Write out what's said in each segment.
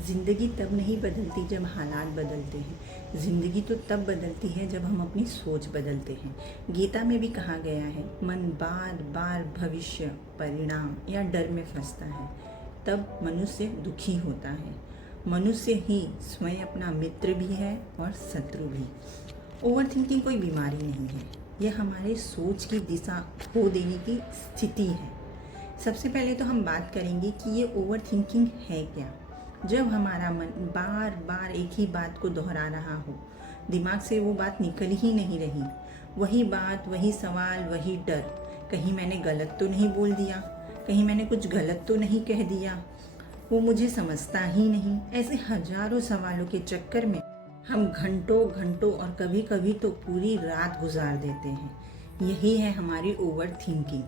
ज़िंदगी तब नहीं बदलती जब हालात बदलते हैं। ज़िंदगी तो तब बदलती है जब हम अपनी सोच बदलते हैं। गीता में भी कहा गया है, मन बार बार भविष्य, परिणाम या डर में फंसता है तब मनुष्य दुखी होता है। मनुष्य ही स्वयं अपना मित्र भी है और शत्रु भी। ओवर थिंकिंग कोई बीमारी नहीं है, यह हमारे सोच की दिशा खो देने की स्थिति है। सबसे पहले तो हम बात करेंगे कि ये ओवर थिंकिंग है क्या। जब हमारा मन बार बार एक ही बात को दोहरा रहा हो, दिमाग से वो बात निकल ही नहीं रही, वही बात, वही सवाल, वही डर, कहीं मैंने गलत तो नहीं बोल दिया, कहीं मैंने कुछ गलत तो नहीं कह दिया, वो मुझे समझता ही नहीं, ऐसे हजारों सवालों के चक्कर में हम घंटों घंटों और कभी कभी तो पूरी रात गुजार देते हैं। यही है हमारी ओवर थिंकिंग।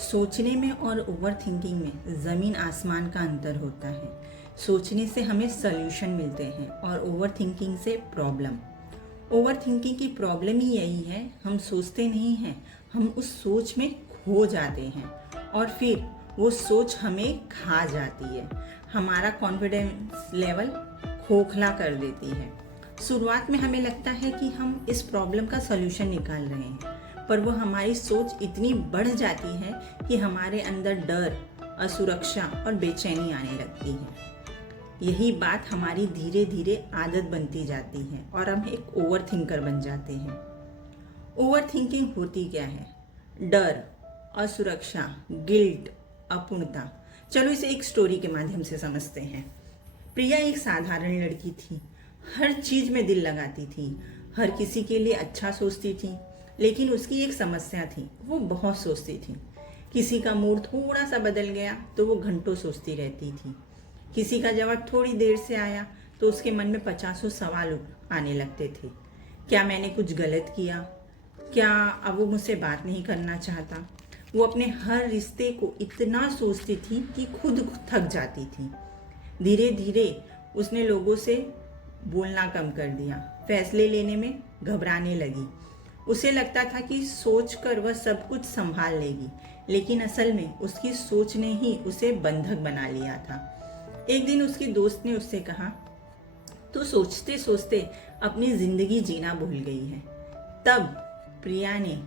सोचने में और ओवर थिंकिंग में ज़मीन आसमान का अंतर होता है। सोचने से हमें सल्यूशन मिलते हैं और ओवर थिंकिंग से प्रॉब्लम। ओवर थिंकिंग की प्रॉब्लम ही यही है, हम सोचते नहीं हैं, हम उस सोच में खो जाते हैं और फिर वो सोच हमें खा जाती है, हमारा कॉन्फिडेंस लेवल खोखला कर देती है। शुरुआत में हमें लगता है कि हम इस प्रॉब्लम का सल्यूशन निकाल रहे हैं, पर वो हमारी सोच इतनी बढ़ जाती है कि हमारे अंदर डर, असुरक्षा और बेचैनी आने लगती है। यही बात हमारी धीरे धीरे आदत बनती जाती है और हम एक ओवर थिंकर बन जाते हैं। ओवर थिंकिंग होती क्या है? डर, असुरक्षा, गिल्ट, अपूर्णता। चलो इसे एक स्टोरी के माध्यम से समझते हैं। प्रिया एक साधारण लड़की थी, हर चीज में दिल लगाती थी, हर किसी के लिए अच्छा सोचती थी, लेकिन उसकी एक समस्या थी, वो बहुत सोचती थी। किसी का मूड थोड़ा सा बदल गया तो वो घंटों सोचती रहती थी। किसी का जवाब थोड़ी देर से आया तो उसके मन में 50 सवाल आने लगते थे। क्या मैंने कुछ गलत किया? क्या अब वो मुझसे बात नहीं करना चाहता? वो अपने हर रिश्ते को इतना सोचती थी कि खुद थक जाती थी। धीरे धीरे उसने लोगों से बोलना कम कर दिया, फैसले लेने में घबराने लगी। उसे लगता था कि सोचकर वह सब कुछ संभाल लेगी, लेकिन असल में उसकी सोच ने ही उसे बंधक बना लिया था। एक दिन उसकी दोस्त ने उससे कहा, तू सोचते सोचते अपनी जिंदगी जीना भूल गई है। तब प्रिया ने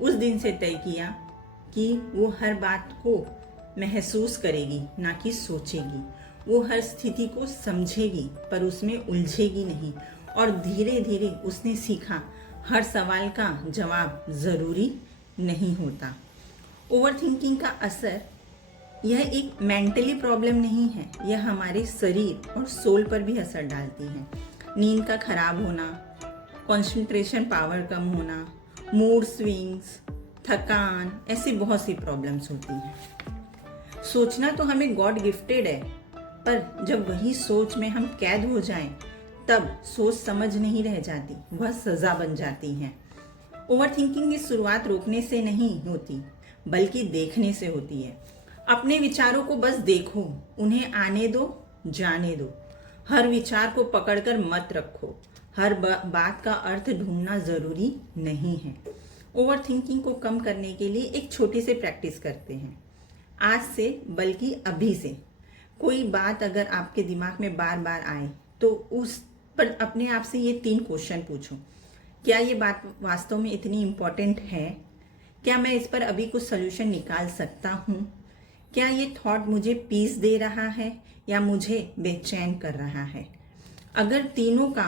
उस दिन से तय किया कि वो हर बात को महसूस करेगी, ना कि सोचेगी। वो हर स्थिति को समझेगी पर उसमें उलझेगी नहीं। और धीरे धीरे उसने सीखा, हर सवाल का जवाब जरूरी नहीं होता। ओवर थिंकिंग का असर यह एक मेंटली प्रॉब्लम नहीं है, यह हमारे शरीर और सोल पर भी असर डालती है। नींद का खराब होना, कंसंट्रेशन पावर कम होना, मूड स्विंग्स, थकान, ऐसी बहुत सी प्रॉब्लम्स होती हैं। सोचना तो हमें गॉड गिफ्टेड है, पर जब वही सोच में हम कैद हो जाएं, तब सोच समझ नहीं रह जाती, वह सजा बन जाती है। ओवर थिंकिंग की शुरुआत रोकने से नहीं होती, बल्कि देखने से होती है। अपने विचारों को बस देखो, उन्हें आने दो, जाने दो। हर विचार को पकड़कर मत रखो, हर बात का अर्थ ढूंढना जरूरी नहीं है। ओवर थिंकिंग को कम करने के लिए एक छोटी सी प्रैक्टिस करते हैं। आज से, बल्कि अभी से, कोई बात अगर आपके दिमाग में बार बार आए तो उस पर अपने आप से ये 3 क्वेश्चन पूछो। क्या ये बात वास्तव में इतनी इम्पोर्टेंट है? क्या मैं इस पर अभी कुछ सोल्यूशन निकाल सकता हूँ? क्या ये थॉट मुझे पीस दे रहा है या मुझे बेचैन कर रहा है? अगर तीनों का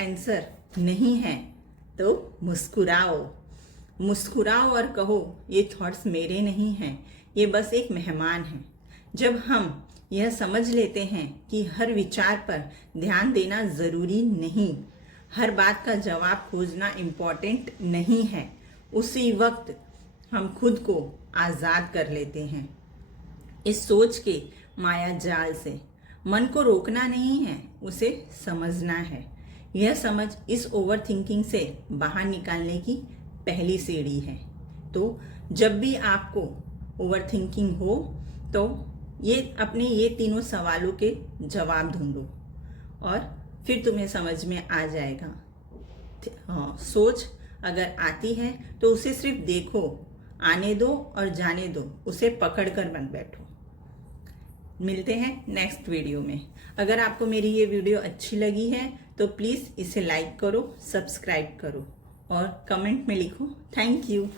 आंसर नहीं है तो मुस्कुराओ। मुस्कुराओ और कहो, ये थॉट्स मेरे नहीं हैं, ये बस एक मेहमान है। जब हम यह समझ लेते हैं कि हर विचार पर ध्यान देना जरूरी नहीं, हर बात का जवाब खोजना इम्पोर्टेंट नहीं है, उसी वक्त हम खुद को आज़ाद कर लेते हैं इस सोच के माया जाल से। मन को रोकना नहीं है, उसे समझना है। यह समझ इस ओवर थिंकिंग से बाहर निकालने की पहली सीढ़ी है। तो जब भी आपको ओवर थिंकिंग हो तो ये तीनों सवालों के जवाब ढूंढो और फिर तुम्हें समझ में आ जाएगा। सोच अगर आती है तो उसे सिर्फ देखो, आने दो और जाने दो, उसे पकड़ कर मत बैठो। मिलते हैं नेक्स्ट वीडियो में। अगर आपको मेरी ये वीडियो अच्छी लगी है तो प्लीज़ इसे लाइक करो, सब्सक्राइब करो और कमेंट में लिखो थैंक यू।